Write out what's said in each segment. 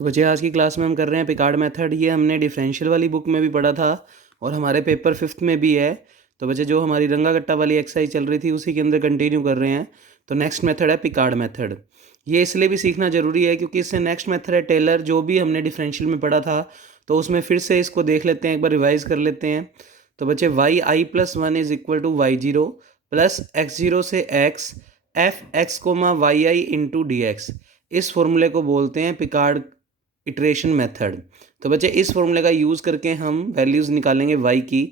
तो बच्चे आज की क्लास में हम कर रहे हैं पिकार्ड मेथड। ये हमने डिफरेंशियल वाली बुक में भी पढ़ा था और हमारे पेपर 5th में भी है। तो बच्चे जो हमारी रंगा गट्टा वाली एक्सरसाइज चल रही थी उसी के अंदर कंटिन्यू कर रहे हैं। तो नेक्स्ट मेथड है पिकार्ड मेथड। ये इसलिए भी सीखना ज़रूरी है क्योंकि इससे नेक्स्ट मेथड है टेलर, जो भी हमने डिफरेंशियल में पढ़ा था। तो उसमें फिर से इसको देख लेते हैं, एक बार रिवाइज कर लेते हैं। तो बच्चे y(i+1) is equal to y0 plus x0 से x f(x, y(i) into dx। इस फॉर्मूले को बोलते हैं पिकार्ड इटरेशन मेथड। तो बच्चे इस फॉर्मूले का यूज़ करके हम वैल्यूज़ निकालेंगे y की।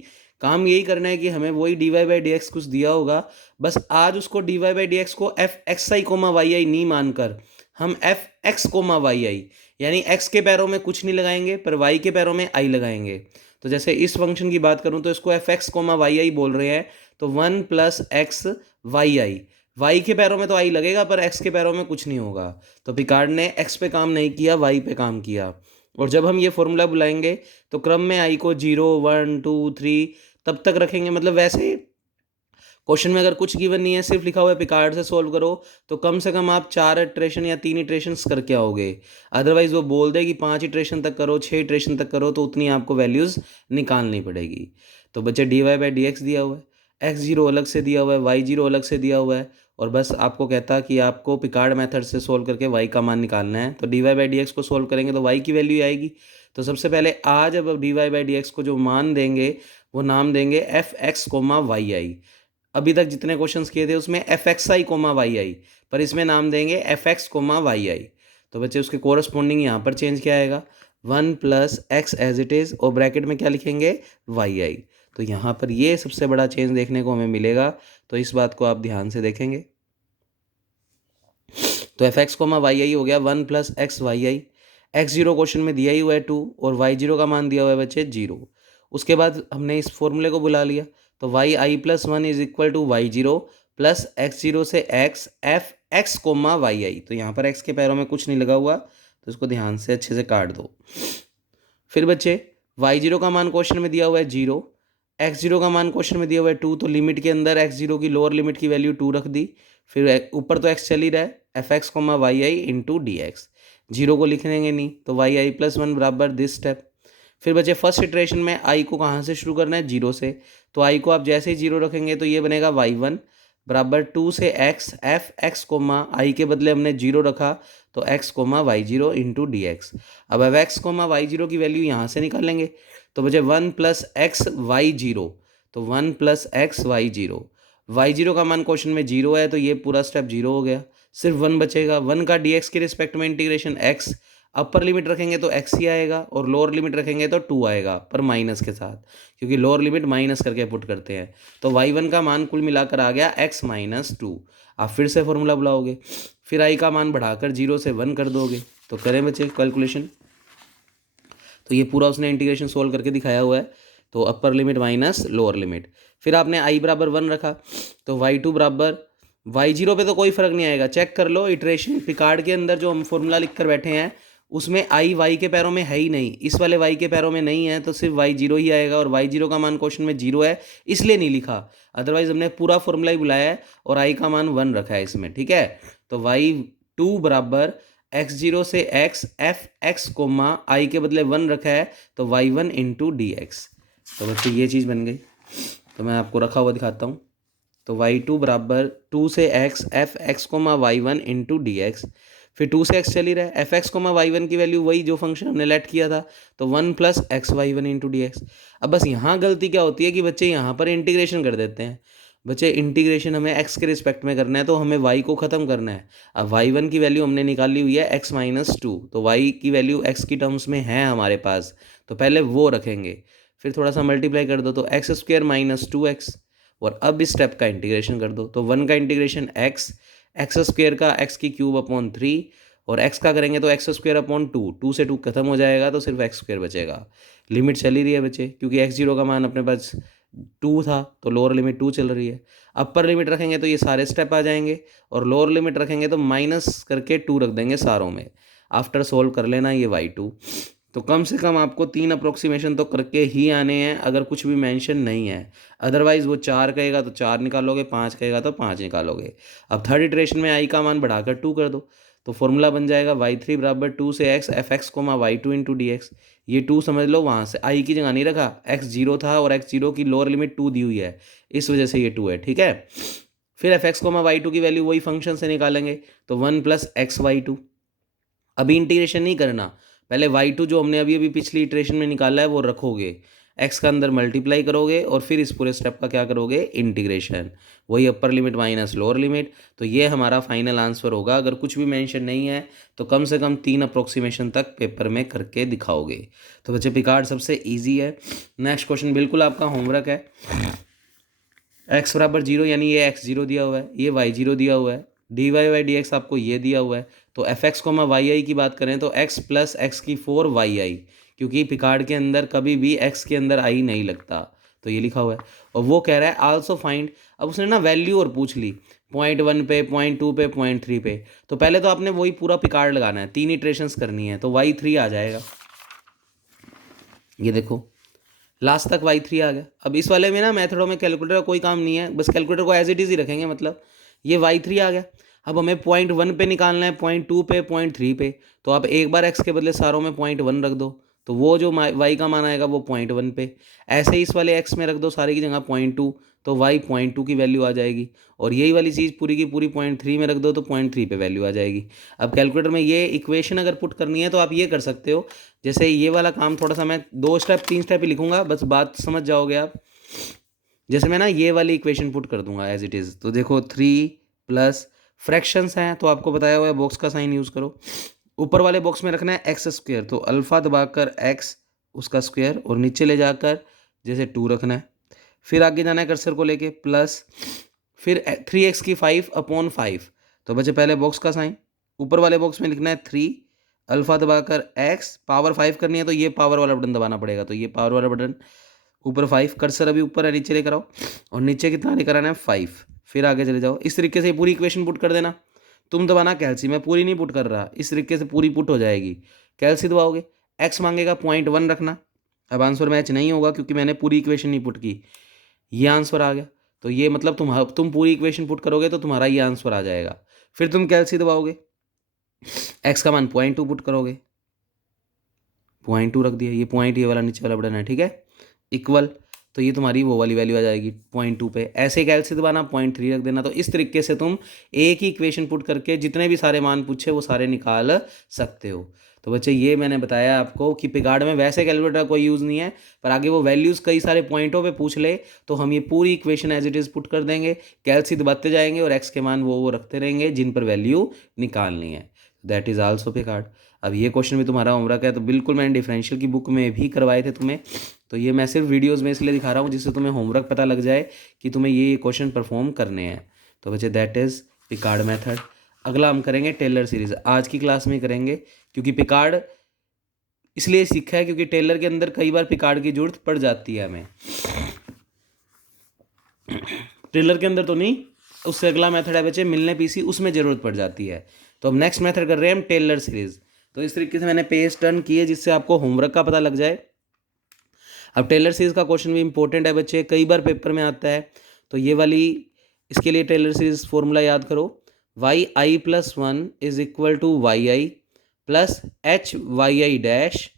काम यही करना है कि हमें वही dy/dx कुछ दिया होगा, बस आज उसको dy/dx को f(xi, yi) नहीं मानकर हम f(x, yi) यानी x के पैरों में कुछ नहीं लगाएंगे पर y के पैरों में i लगाएंगे। तो जैसे इस फंक्शन की बात करूं तो इसको f(x, yi) बोल रहे हैं। तो 1 + x yi, y के पैरों में तो i लगेगा पर x के पैरों में कुछ नहीं होगा। तो पिकार्ड ने x पे काम नहीं किया, y पे काम किया। और जब हम ये फॉर्मूला बुलाएंगे तो क्रम में i को 0, 1, 2, 3 तब तक रखेंगे। मतलब वैसे क्वेश्चन में अगर कुछ गिवन नहीं है, सिर्फ लिखा हुआ है पिकार्ड से सोल्व करो, तो कम से कम आप 4 इटरेशन या 3 इटरेशंस करके आओगे। अदरवाइज वो बोल दे कि 5 इटरेशन तक करो, 6 इटरेशन तक करो, तो उतनी आपको वैल्यूज़ निकालनी पड़ेगी। तो बच्चे dy/dx दिया हुआ है, x0 अलग से दिया हुआ है, y0 अलग से दिया हुआ है, और बस आपको कहता कि आपको पिकार्ड मेथड से सोल्व करके y का मान निकालना है। तो dy/dx को सोल्व करेंगे तो y की वैल्यू आएगी। तो सबसे पहले आज अब dy/dx को जो मान देंगे वो नाम देंगे f(x, yi)। अभी तक जितने क्वेश्चंस किए थे उसमें f(xi, yi), पर इसमें नाम देंगे f(x, yi)। तो बच्चे उसके कोरस्पॉन्डिंग यहाँ पर चेंज क्या आएगा, 1 + x एज इट इज़, और ब्रैकेट में क्या लिखेंगे, yi। तो यहाँ पर ये सबसे बड़ा चेंज देखने को हमें मिलेगा। तो इस बात को आप ध्यान से देखेंगे। तो f(x, yi) हो गया 1 + x yi। x0 क्वेश्चन में दिया ही हुआ है 2 और y0 का मान दिया हुआ है बच्चे 0। उसके बाद हमने इस फॉर्मूले को बुला लिया। तो yi+1 is equal to y0 plus x0 से x f(x, yi)। तो यहाँ पर x के पैरों में कुछ नहीं लगा हुआ, तो इसको ध्यान से अच्छे से काट दो। फिर बच्चे y0 का मान क्वेश्चन में दिया हुआ है 0, x0 का मान क्वेश्चन में दिया हुआ है 2, तो लिमिट के अंदर x0 की लोअर लिमिट की वैल्यू 2 रख दी। फिर ऊपर तो x चल ही रहा है, f(x, yi) इंटू dx। 0 को लिख लेंगे नहीं, तो yi+1 बराबर दिस स्टेप। फिर बच्चे फर्स्ट इटरेशन में i को कहाँ से शुरू करना है, 0 से। तो i को आप जैसे ही 0 रखेंगे तो ये बनेगा y1 बराबर 2 से x f(x, i के बदले हमने 0 रखा तो x, y0 इंटू dx। अब f(x, y0 की वैल्यू यहाँ से निकालेंगे। तो बचे 1 + x y0। तो 1 + x y0, y0 का मान क्वेश्चन में 0 है, तो ये पूरा स्टेप 0 हो गया। सिर्फ 1 बचेगा। 1 का dx के रिस्पेक्ट में इंटीग्रेशन x, अपर लिमिट रखेंगे तो x ही आएगा और लोअर लिमिट रखेंगे तो 2 आएगा, पर माइनस के साथ, क्योंकि लोअर लिमिट माइनस करके पुट करते हैं। तो y1 का मान कुल मिलाकर आ गया x - 2। आप फिर से फॉर्मूला बुलाओगे, फिर i का मान बढ़ाकर 0 से 1 कर दोगे। तो करें बच्चे कैलकुलेशन। तो ये पूरा उसने इंटीग्रेशन सोल्व करके दिखाया हुआ है। तो upper limit minus lower limit, फिर आपने i बराबर 1 रखा, तो y2 बराबर y0 पे तो कोई फर्क नहीं आएगा। चेक कर लो इटरेशन पिकार्ड के अंदर जो हम फॉर्मूला लिख कर बैठे हैं उसमें i y के पैरों में है ही नहीं, इस वाले y के पैरों में नहीं है, तो सिर्फ y0 ही आएगा। और y0 का मान क्वेश्चन में 0 है इसलिए नहीं लिखा, अदरवाइज हमने पूरा फॉर्मूला ही बुलाया है और i का मान 1 रखा है इसमें, ठीक है। तो y2 बराबर x0 से x f(x, i के बदले 1 रखा है तो y1 इंटू dx। तो बच्चे ये चीज़ बन गई। तो मैं आपको रखा हुआ दिखाता हूँ। तो y2 बराबर 2 से x f(x, y1 into dx। फिर 2 से x चल ही रहा है, f(x, y1 की वैल्यू वही जो फंक्शन हमने लेट किया था, तो 1 + x y1 इंटू dx। अब बस यहाँ गलती क्या होती है कि बच्चे यहाँ पर इंटीग्रेशन कर देते हैं। बच्चे इंटीग्रेशन हमें x के रिस्पेक्ट में करना है, तो हमें y को ख़त्म करना है। अब y1 की वैल्यू हमने निकाली हुई है x - 2, तो y की वैल्यू x की टर्म्स में है हमारे पास, तो पहले वो रखेंगे। फिर थोड़ा सा मल्टीप्लाई कर दो तो x² - 2x, और अब इस स्टेप का इंटीग्रेशन कर दो। तो 1 का इंटीग्रेशन x² का x³ और x का करेंगे तो x²/2, 2 से 2 खत्म हो जाएगा तो सिर्फ x² बचेगा। लिमिट चल ही रही है बच्चे, क्योंकि x0 का मान अपने पास 2 था तो लोअर लिमिट 2 चल रही है। अपर लिमिट रखेंगे तो ये सारे स्टेप आ जाएंगे और लोअर लिमिट रखेंगे तो माइनस करके 2 रख देंगे सारों में। आफ्टर सोल्व कर लेना ये y2। तो कम से कम आपको 3 अप्रोक्सीमेशन तो करके ही आने हैं अगर कुछ भी मेंशन नहीं है, अदरवाइज वो 4 कहेगा तो 4 निकालोगे, 5 कहेगा तो 5 निकालोगे। अब थर्ड इटरेशन में i का मान बढ़ाकर 2 कर दो, तो फॉर्मूला बन जाएगा y3 बराबर 2 से x fx comma y2 into d x. ये 2 समझ लो वहाँ से, आई की जगह नहीं रखा, x 0 था और x 0 की लोअर लिमिट 2 दी हुई है, इस वजह से ये 2 है, ठीक है। फिर fx कोमा y2 की वैल्यू वही फंक्शन से निकालेंगे, तो 1 प्लस एक्स वाई टू। अभी इंटीग्रेशन नहीं करना, पहले y2 जो हमने अभी अभी पिछली इटरेशन में निकाला है वो रखोगे, x का अंदर मल्टीप्लाई करोगे और फिर इस पूरे स्टेप का क्या करोगे, इंटीग्रेशन, वही upper limit minus lower limit. तो ये हमारा फाइनल आंसर होगा। अगर कुछ भी मेंशन नहीं है तो कम से कम 3 अप्रोक्सीमेशन तक पेपर में करके दिखाओगे। तो बच्चे पिकार्ड सबसे ईजी है। नेक्स्ट क्वेश्चन बिल्कुल आपका होमवर्क है। x बराबर 0 यानी ये x 0 दिया हुआ है, ये y 0 दिया हुआ है, dy बाई डी एक्स आपको ये दिया हुआ है। तो f x comma y i की बात करें तो x प्लस एक्स की 4 वाई आई, क्योंकि पिकार्ड के अंदर कभी भी x के अंदर आई नहीं लगता, तो ये लिखा हुआ है। और वो कह रहा है आल्सो फाइंड, अब उसने ना वैल्यू और पूछ ली 0.1 पे, 0.2 पे, 0.3 पे। तो पहले तो आपने वही पूरा पिकार्ड लगाना है, 3 इटरेशंस करनी है, तो y3 आ जाएगा। ये देखो लास्ट तक y3 आ गया। अब इस वाले में ना मेथडों में कैलकुलेटर का कोई काम नहीं है, बस कैलकुलेटर को एज इट इज़ ही रखेंगे, मतलब ये y3 आ गया। अब हमें 0.1 पे निकालना है, 0.2 पे, 0.3 पे, तो आप एक बार x के बदले सारों में 0.1 रख दो, तो वो जो y का मान आएगा वो 0.1 पे। ऐसे ही इस वाले x में रख दो सारे की जगह 0.2, तो y 0.2 की वैल्यू आ जाएगी। और यही वाली चीज़ पूरी की पूरी 0.3 में रख दो तो 0.3 पे वैल्यू आ जाएगी। अब कैलकुलेटर में ये इक्वेशन अगर पुट करनी है तो आप ये कर सकते हो, जैसे ये वाला काम थोड़ा सा मैं 2 स्टेप 3 स्टेप ही लिखूंगा, बस बात समझ जाओगे आप। जैसे मैं ना ये वाली इक्वेशन पुट कर दूंगा एज इट इज़, तो देखो 3 प्लस फ्रैक्शंस हैं तो आपको बताया हुआ है बॉक्स का साइन यूज़ करो। ऊपर वाले बॉक्स में रखना है एक्स स्क्वेयर, तो अल्फ़ा दबाकर एक्स उसका स्क्वेयर, और नीचे ले जाकर जैसे 2 रखना है। फिर आगे जाना है कर्सर को लेके प्लस, फिर 3x की 5/5। तो बचे पहले बॉक्स का साइन, ऊपर वाले बॉक्स में लिखना है 3, अल्फ़ा दबाकर x, पावर 5 करनी है तो ये पावर वाला बटन दबाना पड़ेगा, तो ये पावर वाला बटन, ऊपर 5, कर्सर अभी ऊपर है, नीचे लेकर आओ, और नीचे कितना लेकर आना है 5। फिर आगे चले जाओ, इस तरीके से पूरी इक्वेशन पुट कर देना। तुम दबाना कैल्सी, मैं पूरी नहीं पुट कर रहा, इस तरीके से पूरी पुट हो जाएगी। कैल्सी दबाओगे, x मांगेगा 0.1 रखना। अब आंसर मैच नहीं होगा क्योंकि मैंने पूरी इक्वेशन नहीं पुट की, ये आंसर आ गया। तो ये मतलब तुम पूरी इक्वेशन पुट करोगे तो तुम्हारा ये आंसर आ जाएगा। फिर तुम कैल्सी दबाओगे, x का मान 0.2 पुट करोगे, 0.2 रख दिया, ये पॉइंट ये वाला नीचे वाला बटन है, ठीक है, इक्वल, तो ये तुम्हारी वो वाली वैल्यू आ जाएगी 0.2 पे। ऐसे कैल्सी दबाना, 0.3 रख देना। तो इस तरीके से तुम एक ही इक्वेशन पुट करके जितने भी सारे मान पूछे वो सारे निकाल सकते हो। तो बच्चे ये मैंने बताया आपको कि पिकार्ड में वैसे कैलकुलेटर कोई यूज़ नहीं है, पर आगे वो वैल्यूज़ कई सारे पॉइंटों पे पूछ ले तो हम ये पूरी equation as it is put कर देंगे, कैल्सी दबाते जाएंगे और एक्स के मान वो रखते रहेंगे जिन पर वैल्यू निकालनी है। That is also Picard. अब ये क्वेश्चन भी तुम्हारा होमवर्क है, तो बिल्कुल मैंने डिफरेंशियल की बुक में भी करवाए थे तुम्हें, तो ये मैं सिर्फ वीडियोज़ में इसलिए दिखा रहा हूँ जिससे तुम्हें होमवर्क पता लग जाए कि तुम्हें ये क्वेश्चन परफॉर्म करने हैं। तो बच्चे दैट इज़ पिकार्ड मेथड। अगला हम करेंगे टेलर सीरीज़, आज की क्लास में करेंगे, क्योंकि पिकार्ड इसलिए सीखा है क्योंकि टेलर के अंदर कई बार पिकार्ड की जरूरत पड़ जाती है हमें। टेलर के अंदर तो नहीं, उससे अगला मेथड है बच्चे मिलने पीसी, उसमें ज़रूरत पड़ जाती है। तो अब नेक्स्ट मेथड कर रहे हैं हम टेलर सीरीज़। तो इस तरीके से मैंने पेज टर्न किए जिससे आपको होमवर्क का पता लग जाए। अब टेलर सीरीज़ का क्वेश्चन भी इंपॉर्टेंट है बच्चे, कई बार पेपर में आता है, तो ये वाली, इसके लिए टेलर सीरीज़ फॉर्मूला याद करो, y i plus 1 is equal to y i plus h y i dash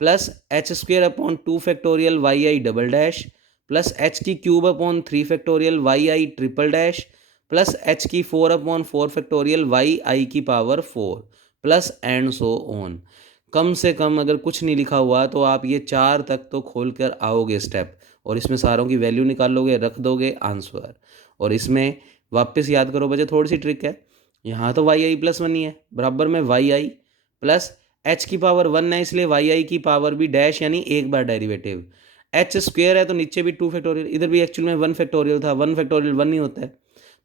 plus h square upon 2 factorial y i double dash plus h की cube upon 3 factorial y i triple dash plus h की 4 upon 4 factorial y i की power 4 plus and so on. कम से कम अगर कुछ नहीं लिखा हुआ तो आप ये 4 तक तो खोल कर आओगे स्टेप, और इसमें सारों की वैल्यू निकालोगे, रख दोगे आंसर। और इसमें वापस याद करो बच्चे, थोड़ी सी ट्रिक है, यहाँ तो वाई आई प्लस 1 ही है, बराबर में वाई आई प्लस एच की पावर 1 है, इसलिए वाई आई की पावर भी डैश यानी एक बार डेरिवेटिव, एच स्क्वेयर है तो नीचे भी 2 फैक्टोरियल, इधर भी एक्चुअल में 1 फैक्टोरियल था, 1 फैक्टोरियल 1 नहीं होता है,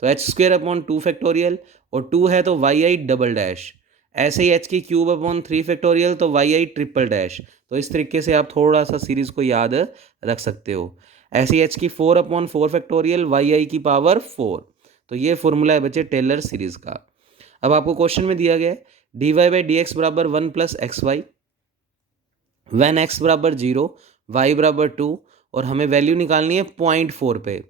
तो एच स्क्वेयर अपॉन 2 फैक्टोरियल, और 2 है तो वाई आई डबल डैश, ऐसे ही एच की क्यूब अपॉन 3 फैक्टोरियल तो वाई आई ट्रिपल डैश। तो इस तरीके से आप थोड़ा सा सीरीज़ को याद रख सकते हो। ऐसे ही एच की 4 अपॉन 4 फैक्टोरियल वाई आई की पावर 4। तो ये फॉर्मूला है बच्चे टेलर सीरीज़ का। अब आपको क्वेश्चन में दिया गया है d y by d x बराबर 1 plus x y, when x बराबर 0, वाई बराबर 2, और हमें वैल्यू निकालनी है 0.4 पे।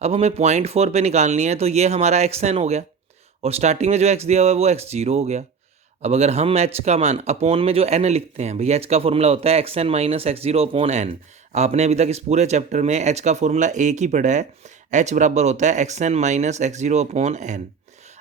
अब हमें 0.4 पे निकालनी है तो ये हमारा एक्स एन हो गया, और स्टार्टिंग में जो एक्स दिया हुआ है वो x0 हो गया। अब अगर हम h का मान अपॉन में जो n लिखते हैं, भैया h का फॉर्मूला होता है xn minus x0 upon n। आपने अभी तक इस पूरे चैप्टर में h का फॉर्मूला एक ही पढ़ा है, h बराबर होता है xn minus x0 upon n।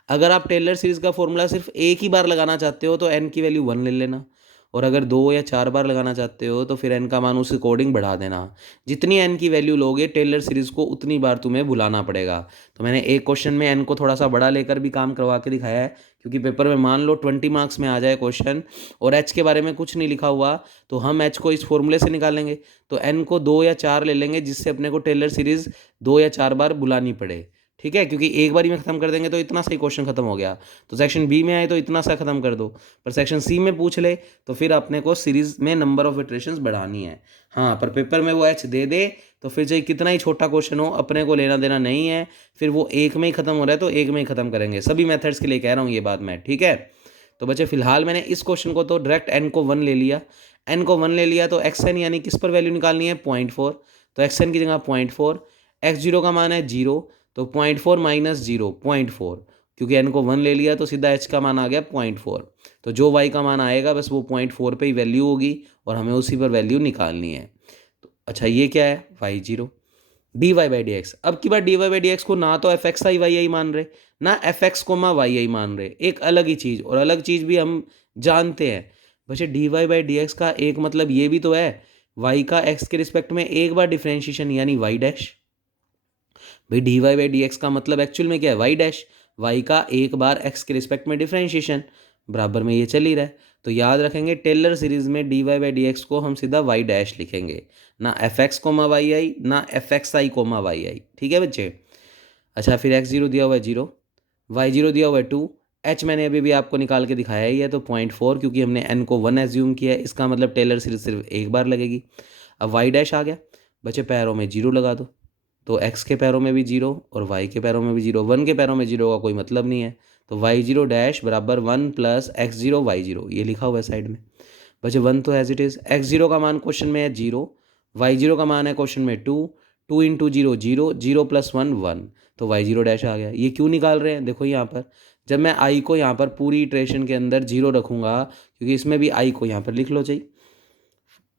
अगर आप टेलर सीरीज का फॉर्मूला सिर्फ एक ही बार लगाना चाहते हो तो n की वैल्यू 1 ले लेना, और अगर 2 या 4 बार लगाना चाहते हो तो फिर n का मान उस अकॉर्डिंग बढ़ा देना। जितनी n की वैल्यू लोगे टेलर सीरीज को उतनी बार तुम्हें बुलाना पड़ेगा। तो मैंने एक क्वेश्चन में n को थोड़ा सा बड़ा लेकर भी काम करवा के दिखाया है, क्योंकि पेपर में मान लो 20 मार्क्स में आ जाए क्वेश्चन और h के बारे में कुछ नहीं लिखा हुआ, तो हम h को इस फॉर्मूले से निकालेंगे, तो n को 2 या 4 ले लेंगे, जिससे अपने को टेलर सीरीज 2 या 4 बार बुलानी पड़े। ठीक है, क्योंकि एक बार ही में खत्म कर देंगे तो इतना सही क्वेश्चन खत्म हो गया। तो सेक्शन बी में आए तो इतना सा खत्म कर दो, पर सेक्शन सी में पूछ ले तो फिर अपने को सीरीज में नंबर ऑफ इटरेशंस बढ़ानी है। हाँ, पर पेपर में वो एच दे दे तो फिर चाहे कितना ही छोटा क्वेश्चन हो अपने को लेना देना नहीं है, फिर वो एक में ही खत्म हो रहा है तो एक में ही खत्म करेंगे। सभी मेथड्स के लिए कह रहा हूँ ये बात मैं, ठीक है। तो बच्चे फिलहाल मैंने इस क्वेश्चन को तो डायरेक्ट एन को 1 ले लिया, एन को 1 ले लिया तो एक्स एन यानी किस पर वैल्यू निकालनी है 0.4, तो एक्स एन की जगह 0.4, एक्स जीरो का मान है 0, तो 0.4 माइनस 0 0.4, क्योंकि एन को 1 ले लिया तो सीधा एच का मान आ गया 0.4। तो जो वाई का मान आएगा बस वो 0.4 पे ही वैल्यू होगी और हमें उसी पर वैल्यू निकालनी है। तो अच्छा ये क्या है y zero d y by d x. अब की बार d y by d x को ना तो f x i y i मान रहे, ना f x comma y i मान रहे, एक अलग ही चीज़, और अलग चीज़ भी हम जानते हैं। बच्चे d y by d x का एक मतलब ये भी तो है, वाई का एक्स के रिस्पेक्ट में एक बार डिफ्रेंशिएशन यानी वाई डैश। भाई d y by d x का मतलब एक्चुअल में क्या है वाई डैश, वाई का एक बार एक्स के रिस्पेक्ट में डिफ्रेंशिएशन, बराबर में ये चल ही रहा है। तो याद रखेंगे टेलर सीरीज में d y by d x को हम सीधा वाई डैश लिखेंगे, ना f x comma y i ना f x i comma y i. ठीक है बच्चे। अच्छा फिर एक्स जीरो दिया हुआ है 0, वाई जीरो दिया हुआ है 2, एच मैंने अभी भी आपको निकाल के दिखाया ही है तो 0.4, क्योंकि हमने एन को 1 एज्यूम किया है, इसका मतलब टेलर सीरीज सिर्फ एक बार लगेगी। अब वाई डैश आ गया, बच्चे पैरों में 0 लगा दो, तो एक्स के पैरों में भी 0 और वाई के पैरों में भी 0, 1 के पैरों में 0 का कोई मतलब नहीं है, तो वाई जीरो डैश बराबर 1 plus x zero y zero, ये लिखा हुआ है साइड में। बच्चे 1 तो as it is, x zero का मान क्वेश्चन में है 0, वाई जीरो का मान है क्वेश्चन में 2, 2 इंटू 0 0, 0 प्लस 1 1, तो वाई जीरो डैश आ गया। ये क्यों निकाल रहे हैं देखो यहाँ पर, जब मैं आई को यहाँ पर पूरी इटरेशन के अंदर 0 रखूँगा, क्योंकि इसमें भी आई को यहाँ पर लिख लो चाहिए,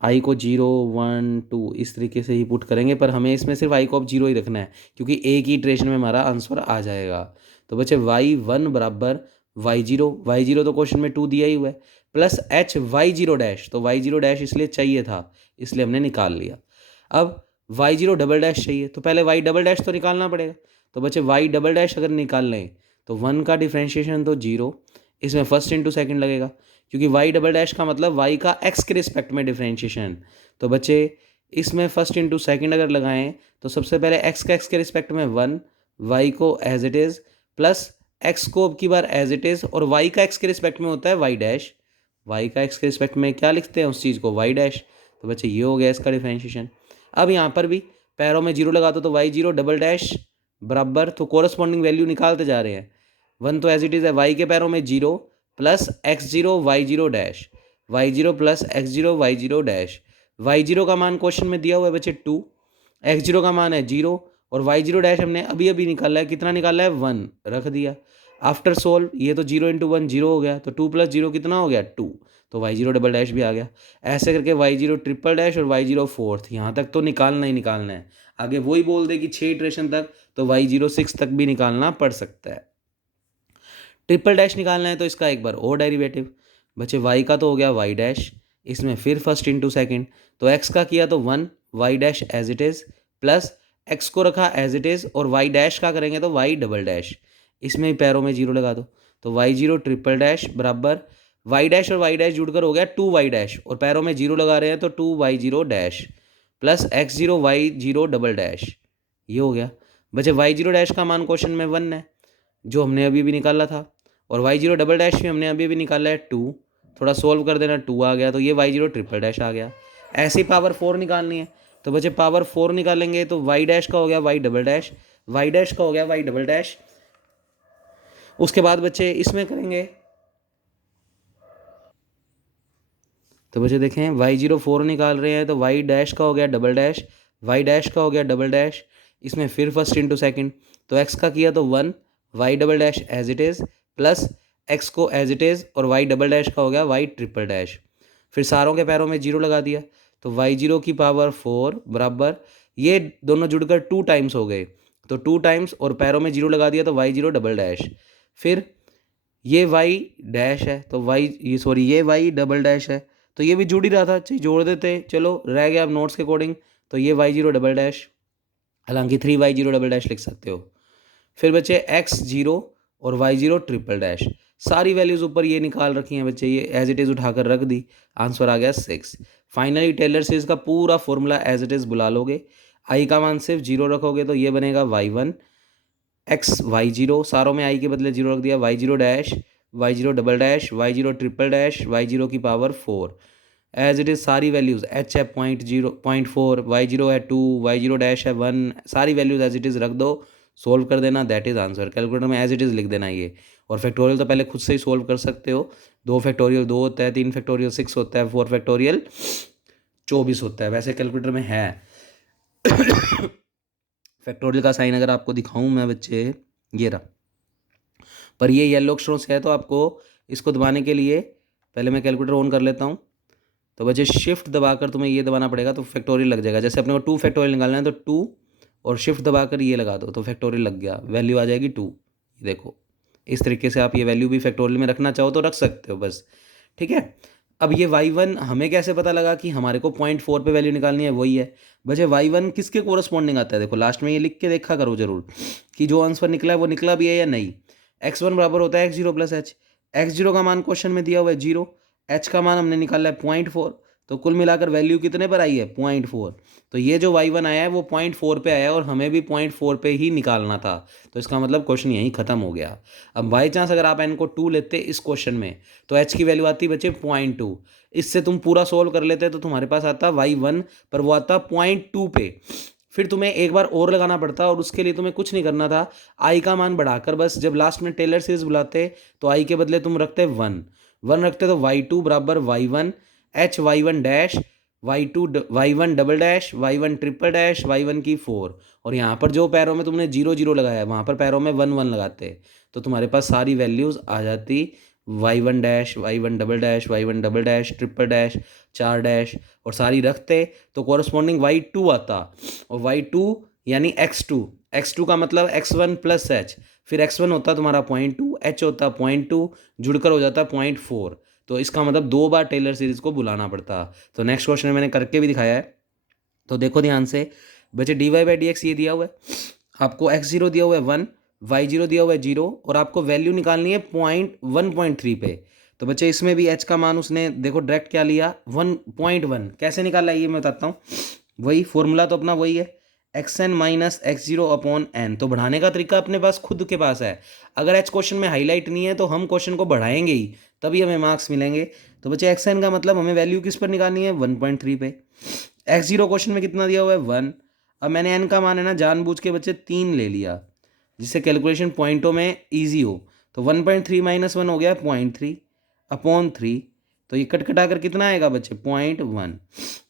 आई को 0 1 2 इस तरीके से ही पुट करेंगे, पर हमें इसमें सिर्फ आई को अब 0 ही रखना है, क्योंकि एक ही इटरेशन में हमारा आंसर आ जाएगा। तो बच्चे y1 बराबर y0 तो क्वेश्चन में 2 दिया ही हुआ है, plus h y zero dash, तो वाई जीरो डैश इसलिए चाहिए था इसलिए हमने निकाल लिया। अब वाई जीरो डबल डैश चाहिए तो पहले वाई डबल डैश तो निकालना पड़ेगा, तो बच्चे वाई डबल डैश अगर निकाल लें तो 1 का डिफ्रेंशिएशन तो 0, इसमें फर्स्ट इंटू सेकेंड लगेगा, क्योंकि वाई डबल डैश का मतलब वाई का एक्स के रिस्पेक्ट में डिफ्रेंशिएशन। तो बच्चे इसमें फर्स्ट इंटू सेकेंड अगर लगाएं तो सबसे पहले एक्स का एक्स के रिस्पेक्ट में 1, वाई को as it is, plus x को अब की बार एज इट इज़, और वाई का एक्स के रिस्पेक्ट में होता है वाई डैश, वाई का एक्स के रिस्पेक्ट में क्या लिखते हैं उस चीज़ को वाई डैश। तो बच्चे ये हो गया इसका डिफ्रेंशिएशन। अब यहाँ पर भी पैरों में 0 लगा तो वाई जीरो डबल डैश बराबर, तो कोरस्पॉन्डिंग वैल्यू निकालते जा रहे हैं, 1 तो एज इट इज़ है, वाई के पैरों में 0 plus x zero y zero dash, y zero plus x zero y zero dash. Y zero का मान क्वेश्चन में दिया हुआ है बच्चे 2, एक्स जीरो का मान है 0 और वाई जीरो डैश हमने अभी अभी निकाला है, कितना निकाला है 1 रख दिया। आफ्टर सोल्व ये तो 0 इंटू 1 0 हो गया, तो 2 प्लस 0 कितना हो गया 2, तो वाई जीरो डबल डैश भी आ गया। ऐसे करके वाई जीरो ट्रिपल डैश और वाई जीरो फोर्थ, यहाँ तक तो निकालना ही निकालना है। आगे वही बोल दे कि 6 इटरेशन तक, तो वाई जीरो 6 तक भी निकालना पड़ सकता है। ट्रिपल डैश निकालना है तो इसका एक बार और डेरिवेटिव, बच्चे वाई का तो हो गया वाई डैश, इसमें फिर फर्स्ट इंटू सेकेंड, तो एक्स का किया तो 1 y dash as it is, plus x को रखा एज इट इज़, और वाई डैश का करेंगे तो वाई डबल डैश, इसमें भी पैरों में 0 लगा दो, तो वाई जीरो ट्रिपल डैश बराबर वाई डैश और वाई डैश जुड़कर हो गया 2 वाई डैश, और पैरों में 0 लगा रहे हैं तो 2 y zero dash, plus x zero y zero double dash, ये हो गया। बच्चे वाई जीरो डैश का मान क्वेश्चन में 1 है जो हमने अभी भी निकाला था, और वाई जीरो डबल डैश भी हमने अभी भी निकाला है 2, थोड़ा सोल्व कर देना 2 आ गया, तो ये वाई जीरो ट्रिपल डैश आ गया। ऐसे ही पावर 4 निकालनी है, तो बच्चे पावर 4 निकालेंगे तो वाई डैश का हो गया y double dash, y dash का हो गया वाई डबल डैश। उसके बाद बच्चे इसमें करेंगे, तो बच्चे देखें वाई जीरो 4 निकाल रहे हैं तो वाई डैश का हो गया डबल डैश, वाई डैश का हो गया डबल डैश, इसमें फिर फर्स्ट इंटू सेकेंड, तो एक्स का किया तो 1 y double dash as it is, plus x को एज इट इज़ और वाई डबल डैश का हो गया वाई ट्रिपल डैश। फिर सारों के पैरों में जीरो लगा दिया, तो वाई जीरो की पावर 4 बराबर, ये दोनों जुड़कर 2 टाइम्स हो गए, तो 2 टाइम्स और पैरों में जीरो लगा दिया तो वाई जीरो डबल डैश। फिर ये वाई डैश है तो ये वाई डबल डैश है, तो ये भी जुड़ ही रहा था, चाहिए जोड़ देते, चलो रह गया अब नोट्स के अकॉर्डिंग, तो ये वाई जीरो डबल डैश, हालांकि 3 वाई जीरो डबल डैश लिख सकते हो। फिर बच्चे एक्स जीरो और वाई जीरो ट्रिपल डैश, सारी वैल्यूज़ ऊपर ये निकाल रखी हैं बच्चे, ये एज इट इज़ उठाकर रख दी, आंसर आ गया 6। फाइनली टेलर सीरीज का पूरा फॉर्मूला एज इट इज़ बुला लोगे, आई का मान सिर्फ जीरो रखोगे तो ये बनेगा y one x y zero, सारों में आई के बदले जीरो रख दिया, y zero dash, y zero double dash, y zero triple dash, y zero की पावर 4, एज इट इज़ सारी वैल्यूज़, एच है 0.4, वाई जीरो है 2, वाई जीरो डैश है 1, सारी वैल्यूज़ एज इट इज़ रख दो, सोल्व कर देना, दैट इज़ आंसर। कैलकुलेटर में एज इट इज़ लिख देना ये, और फैक्टोरियल तो पहले खुद से ही सोल्व कर सकते हो, 2 फैक्टोरियल 2 होता है, 3 फैक्टोरियल 6 होता है, 4 फैक्टोरियल 24 होता है, वैसे कैलकुलेटर में है। फैक्टोरियल का साइन अगर आपको दिखाऊं मैं बच्चे, ये रहा, पर ये येलो अक्षरों से है, तो आपको इसको दबाने के लिए पहले मैं कैलकुलेटर ऑन कर लेता हूँ, तो बच्चे शिफ्ट दबाकर तुम्हें ये दबाना पड़ेगा तो फैक्टोरियल लग जाएगा। जैसे अपने को 2 फैक्टोरियल निकालना है तो 2 और शिफ्ट दबाकर ये लगा दो तो फैक्टोरियल लग गया, वैल्यू आ जाएगी 2। देखो इस तरीके से आप ये वैल्यू भी फैक्टोरियल में रखना चाहो तो रख सकते हो बस, ठीक है। अब ये y1 हमें कैसे पता लगा कि हमारे को 0.4 पे वैल्यू निकालनी है, वही है बच्चे y1 किसके कोरस्पॉन्डिंग आता है, देखो लास्ट में ये लिख के देखा करो जरूर कि जो आंसर निकला है वो निकला भी है या नहीं। x1 बराबर होता है x0 प्लस एच, x0 का मान क्वेश्चन में दिया हुआ है 0, h का मान हमने निकाला है 0.4, तो कुल मिलाकर वैल्यू कितने पर आई है 0.4, तो ये जो y1 आया है वो 0.4 पे आया है और हमें भी 0.4 पे ही निकालना था, तो इसका मतलब क्वेश्चन यहीं खत्म हो गया। अब बाई चांस अगर आप n को 2 लेते इस क्वेश्चन में तो h की वैल्यू आती बच्चे 0.2, इससे तुम पूरा सोल्व कर लेते तो तुम्हारे पास आता y1 पर वो आता 0.2 पे, फिर तुम्हें एक बार और लगाना पड़ता और उसके लिए तुम्हें कुछ नहीं करना था, आई का मान बढ़ाकर बस जब लास्ट में टेलर सीरीज बुलाते तो आई के बदले तुम रखते 1 रखते तो y2 बराबर y1 H y1 dash, y1 double dash, y1 triple dash, y1 की 4, और यहाँ पर जो पैरों में तुमने 0 लगाया है वहाँ पर पैरों में 1 लगाते तो तुम्हारे पास सारी वैल्यूज़ आ जाती, y1 dash, y1 double dash, y1 double dash, triple dash, 4 dash, और सारी रखते तो कॉरस्पॉन्डिंग y2 आता, और y2 यानी x2 का मतलब x1 प्लस एच, फिर x1 होता तुम्हारा 0.2, h होता 0.2, जुड़कर हो जाता 0.4, तो इसका मतलब 2 बार टेलर सीरीज को बुलाना पड़ता। तो नेक्स्ट क्वेश्चन में मैंने करके भी दिखाया है, तो देखो ध्यान से बच्चे, d y by d x ये दिया हुआ है, आपको x0 दिया हुआ है 1, y0 दिया हुआ है 0, और आपको वैल्यू निकालनी है 1.3 पे, तो बच्चे इसमें भी h का मान उसने देखो डायरेक्ट क्या लिया 1.1, कैसे निकाला है ये मैं बताता हूँ, वही फॉर्मूला तो अपना वही है, xn minus x0 upon n, तो बढ़ाने का तरीका अपने पास खुद के पास है, अगर h क्वेश्चन में हाईलाइट नहीं है तो हम क्वेश्चन को बढ़ाएंगे ही तभी हमें मार्क्स मिलेंगे, तो बच्चे xn का मतलब हमें वैल्यू किस पर निकालनी है 1.3 पे, x0 क्वेश्चन में कितना दिया हुआ है 1, अब मैंने n का मान है ना जानबूझ के बच्चे 3 ले लिया जिससे कैलकुलेशन पॉइंटों में ईजी हो, तो 1.3 माइनस 1 हो गया 0.3 अपॉन 3, तो ये कटकटा कर कितना आएगा बच्चे 0.1,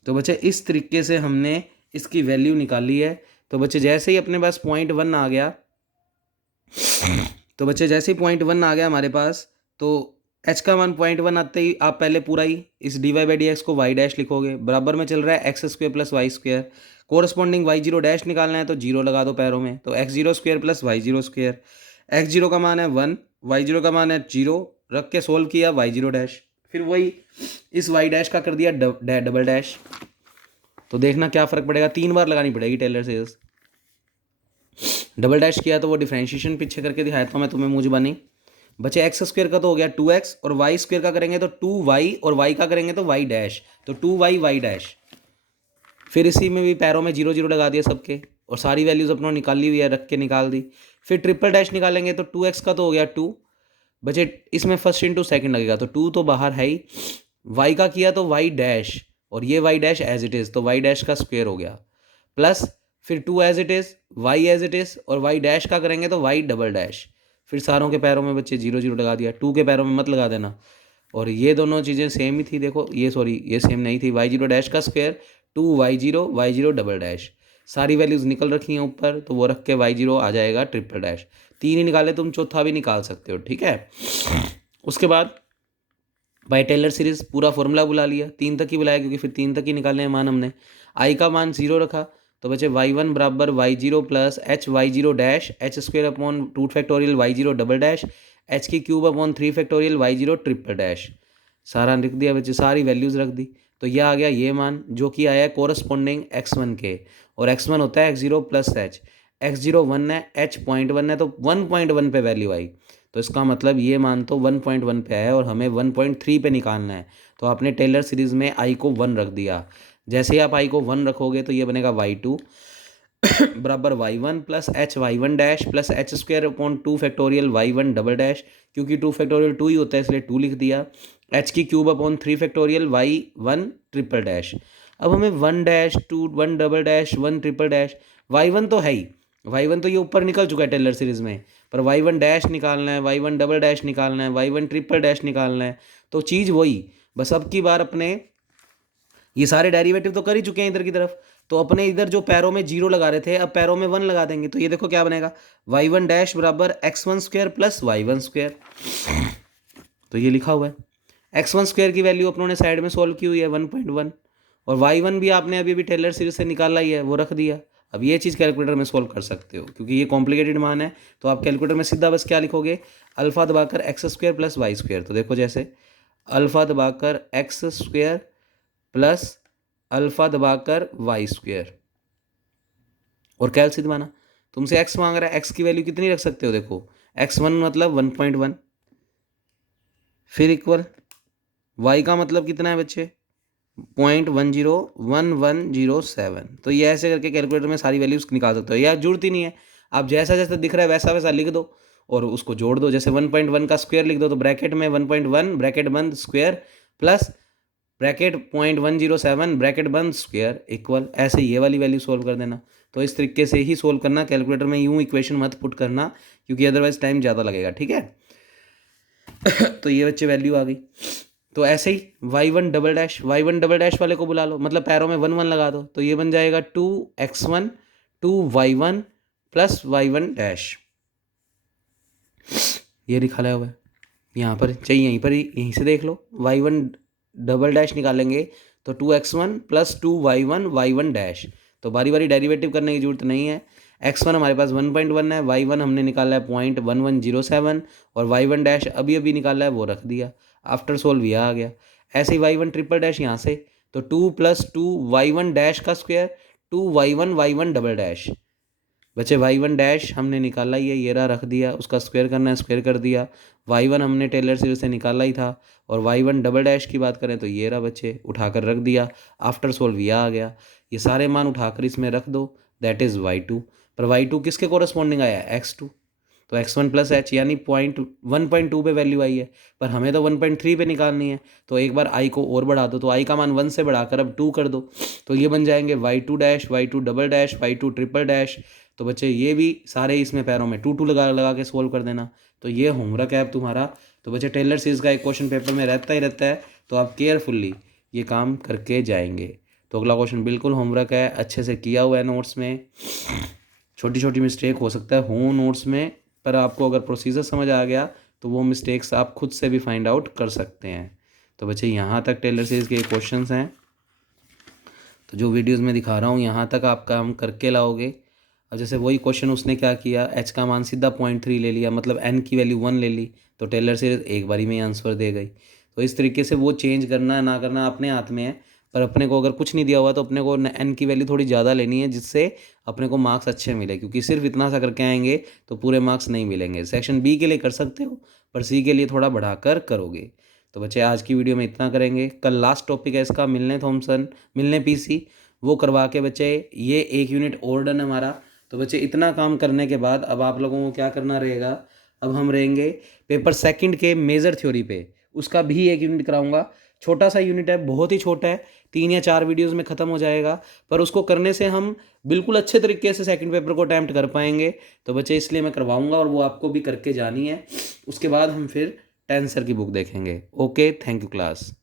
तो बच्चे इस तरीके से हमने इसकी वैल्यू निकाली है। तो बच्चे जैसे ही अपने पास 0.1 आ गया, तो बच्चे जैसे ही 0.1 आ गया हमारे पास, तो h का मान 0.1 आते ही आप पहले पूरा ही इस d y by d x को y डैश लिखोगे, बराबर में चल रहा है x square plus y square, corresponding y0 dash निकालना है तो 0 लगा दो पैरों में, तो x0 square plus y0 square, x0 का मान है 1, y0 का मान है 0, रख के सोल्व किया y0 डैश, फिर वही इस y डैश का कर दिया डबल डैश, तो देखना क्या फ़र्क पड़ेगा, 3 बार लगानी पड़ेगी टेलर सीरीज, डबल डैश किया तो वो डिफ्रेंशिएशन पीछे करके दिखाया था मैं तुम्हें मुझे बनी, बचे एक्स स्क्वेयर का तो हो गया 2x, और वाई स्क्वेयर का करेंगे तो 2y, और y का करेंगे तो y डैश, तो 2y y डैश, फिर इसी में भी पैरों में 0 लगा दिया सबके, और सारी वैल्यूज़ अपनों निकाली हुई है रख के निकाल दी, फिर ट्रिपल डैश निकालेंगे तो 2x का तो हो गया 2, बचे इसमें फर्स्ट इंटू सेकेंड लगेगा तो 2 तो बाहर है ही, y का किया तो y डैश, और ये y dash as it is तो y डैश का स्क्वेयर हो गया, प्लस फिर 2 as it is, y as it is, और y डैश का करेंगे तो y डबल डैश, फिर सारों के पैरों में बच्चे 0 लगा दिया, 2 के पैरों में मत लगा देना, और ये दोनों चीज़ें सेम ही थी, देखो ये सेम नहीं थी, y0 डैश का स्क्वेयर 2y0 डबल डैश, सारी वैल्यूज़ निकल रखी हैं ऊपर, तो वो रख के y0 आ जाएगा ट्रिपल डैश, 3 ही निकाले तुम चौथा भी निकाल सकते हो, ठीक है। उसके बाद बाय टेलर सीरीज पूरा फॉर्मूला बुला लिया, 3 तक ही बुलाया क्योंकि फिर 3 तक ही निकालने हैं मान हमने। आई का मान 0 रखा तो बचे y1 बराबर y0 plus h y zero dash h square upon 2 factorial y0 double dash h की cube upon 3 factorial y0 triple dash. सारा लिख दिया बच्चे, सारी वैल्यूज़ रख दी। तो यह आ गया ये मान जो कि आया है कोरस्पॉन्डिंग x1 के, और x1 होता है x0 प्लस एच, x0 1 है, h 0.1 है, तो 1.1 पे वैल्यू आई। तो इसका मतलब ये मान तो 1.1 पे है और हमें 1.3 पे निकालना है। तो आपने टेलर सीरीज़ में आई को 1 रख दिया। जैसे ही आप आई को 1 रखोगे तो ये बनेगा y2 बराबर y1 plus H y1 dash plus H square upon 2 factorial y1 double dash, क्योंकि 2 फैक्टोरियल 2 ही होता है इसलिए 2 लिख दिया, एच की cube upon 3 factorial y1 triple dash. अब हमें 1 dash 2 1 double dash 1 triple dash, y1 तो है ही, y1 तो ये ऊपर निकल चुका है टेलर सीरीज़ में, पर y1 डैश निकालना है, y1 डबल डैश निकालना है, y1 ट्रिपल डैश निकालना है। तो चीज़ वही, बस अब की बार अपने ये सारे डेरिवेटिव तो कर ही चुके हैं इधर की तरफ, तो अपने इधर जो पैरों में 0 लगा रहे थे अब पैरों में 1 लगा देंगे। तो ये देखो क्या बनेगा, y1 डैश बराबर x1 square plus y1 square. तो ये लिखा हुआ है, x1 स्क्वायर की वैल्यू अपनों ने साइड में सोल्व की हुई है 1.1, और y1 भी आपने अभी टेलर सीरीज से निकाला ही है, वो रख दिया। अब ये चीज़ कैलकुलेटर में सोल्व कर सकते हो क्योंकि ये कॉम्प्लिकेटेड मान है। तो आप कैलकुलेटर में सीधा बस क्या लिखोगे, अल्फा दबाकर x square plus y square. तो देखो जैसे अल्फा दबाकर एक्स स्क्वायर प्लस अल्फा दबाकर वाई स्क्वायर, और कैलसी दबाना। तुमसे एक्स मांग रहा है, एक्स की वैल्यू कितनी रख सकते हो, देखो x1 मतलब 1.1, फिर इक्वल y का मतलब कितना है बच्चे 0.101107। तो ये ऐसे करके कैलकुलेटर में सारी वैल्यूज निकाल सकते हो, यार जरूरत ही नहीं है, आप जैसा जैसा दिख रहा है वैसा वैसा लिख दो और उसको जोड़ दो। जैसे 1.1 का स्क्वायर लिख दो तो ब्रैकेट में 1.1 ब्रैकेट बंद स्क्वायर प्लस ब्रैकेट 0.107 ब्रैकेट बंद स्क्वायर इक्वल, ऐसे ये वाली वैल्यू सोल्व कर देना। तो इस तरीके से ही सोल्व करना, कैलकुलेटर में यूँ इक्वेशन मत पुट करना क्योंकि अदरवाइज टाइम ज़्यादा लगेगा, ठीक है। तो ये बच्चे वैल्यू आ गई। तो ऐसे ही y1 डबल डैश वाले को बुला लो, मतलब पैरों में 1 1 लगा दो, तो ये बन जाएगा 2x1 2y1 plus y1 dash. ये लिखा हुआ है यहाँ पर, चाहिए यहीं पर ही, यहीं से देख लो, y1 डबल डैश निकालेंगे तो 2x1 plus 2y1 y1 dash. तो बारी बारी डेरिवेटिव करने की जरूरत नहीं है। x1 हमारे पास 1.1 है, y1 हमने निकाला है 0.1107 और y1 डैश अभी अभी निकाला है वो रख दिया। आफ्टर सोल्व यह आ गया। ऐसे ही y1 ट्रिपल डैश यहाँ से, तो 2 प्लस 2 y1 डैश का square 2y1 y1 double dash, बचे y1 डैश हमने निकाला ही है, ये रहा रख दिया, उसका स्क्वायर करना है स्क्वायर कर दिया। y1 हमने टेलर सीरीज से निकाला ही था, और y1 डबल डैश की बात करें तो ये रहा बच्चे, उठाकर रख दिया। आफ्टर सोल्व यह आ गया, ये सारे मान उठाकर इसमें रख दो, दैट इज़ y2। पर y2 किसके कोरस्पॉन्डिंग आया है, x2, तो x1 प्लस एच यानी 1.2 पे वैल्यू आई है, पर हमें तो 1.3 पे निकालनी है। तो एक बार i को और बढ़ा दो, तो i का मान 1 से बढ़ाकर अब 2 कर दो, तो ये बन जाएंगे y2 dash y2 double dash y2 triple dash. तो बच्चे ये भी सारे इसमें पैरों में 2 लगा लगा के सोल्व कर देना। तो ये होमवर्क है अब तुम्हारा। तो बच्चे टेलर सीरीज का एक क्वेश्चन पेपर में रहता ही रहता है, तो आप केयरफुल्ली ये काम करके जाएंगे। तो अगला क्वेश्चन बिल्कुल होमवर्क है, अच्छे से किया हुआ है नोट्स में, छोटी छोटी मिस्टेक हो सकता है हो नोट्स में, पर आपको अगर प्रोसीजर समझ आ गया तो वो मिस्टेक्स आप खुद से भी फाइंड आउट कर सकते हैं। तो बच्चे यहाँ तक टेलर सीरीज के क्वेश्चंस हैं, तो जो वीडियोस में दिखा रहा हूँ यहाँ तक आप काम करके लाओगे। अब जैसे वही क्वेश्चन उसने क्या किया, h का मान सीधा 0.3 ले लिया, मतलब n की वैल्यू 1 ले ली, तो टेलर सीरीज एक बारी में ही आंसर दे गई। तो इस तरीके से वो चेंज करना ना करना अपने हाथ में है, पर अपने को अगर कुछ नहीं दिया हुआ तो अपने को n की वैल्यू थोड़ी ज़्यादा लेनी है जिससे अपने को मार्क्स अच्छे मिले, क्योंकि सिर्फ इतना सा करके आएंगे तो पूरे मार्क्स नहीं मिलेंगे। सेक्शन बी के लिए कर सकते हो, पर सी के लिए थोड़ा बढ़ाकर करोगे। तो बच्चे आज की वीडियो में इतना करेंगे, कल लास्ट टॉपिक है इसका मिलने थॉमसन, मिलने पीसी, वो करवा के बच्चे ये 1 यूनिट और डन है हमारा। तो बच्चे इतना काम करने के बाद अब आप लोगों को क्या करना रहेगा, अब हम रहेंगे पेपर सेकंड के मेजर थ्योरी पे, उसका भी 1 यूनिट कराऊंगा। छोटा सा यूनिट है, बहुत ही छोटा है, 3 या 4 वीडियोस में ख़त्म हो जाएगा, पर उसको करने से हम बिल्कुल अच्छे तरीके से सेकंड पेपर को अटैम्प्ट कर पाएंगे। तो बच्चे इसलिए मैं करवाऊंगा और वो आपको भी करके जानी है। उसके बाद हम फिर टेंसर की बुक देखेंगे। Okay, thank you class.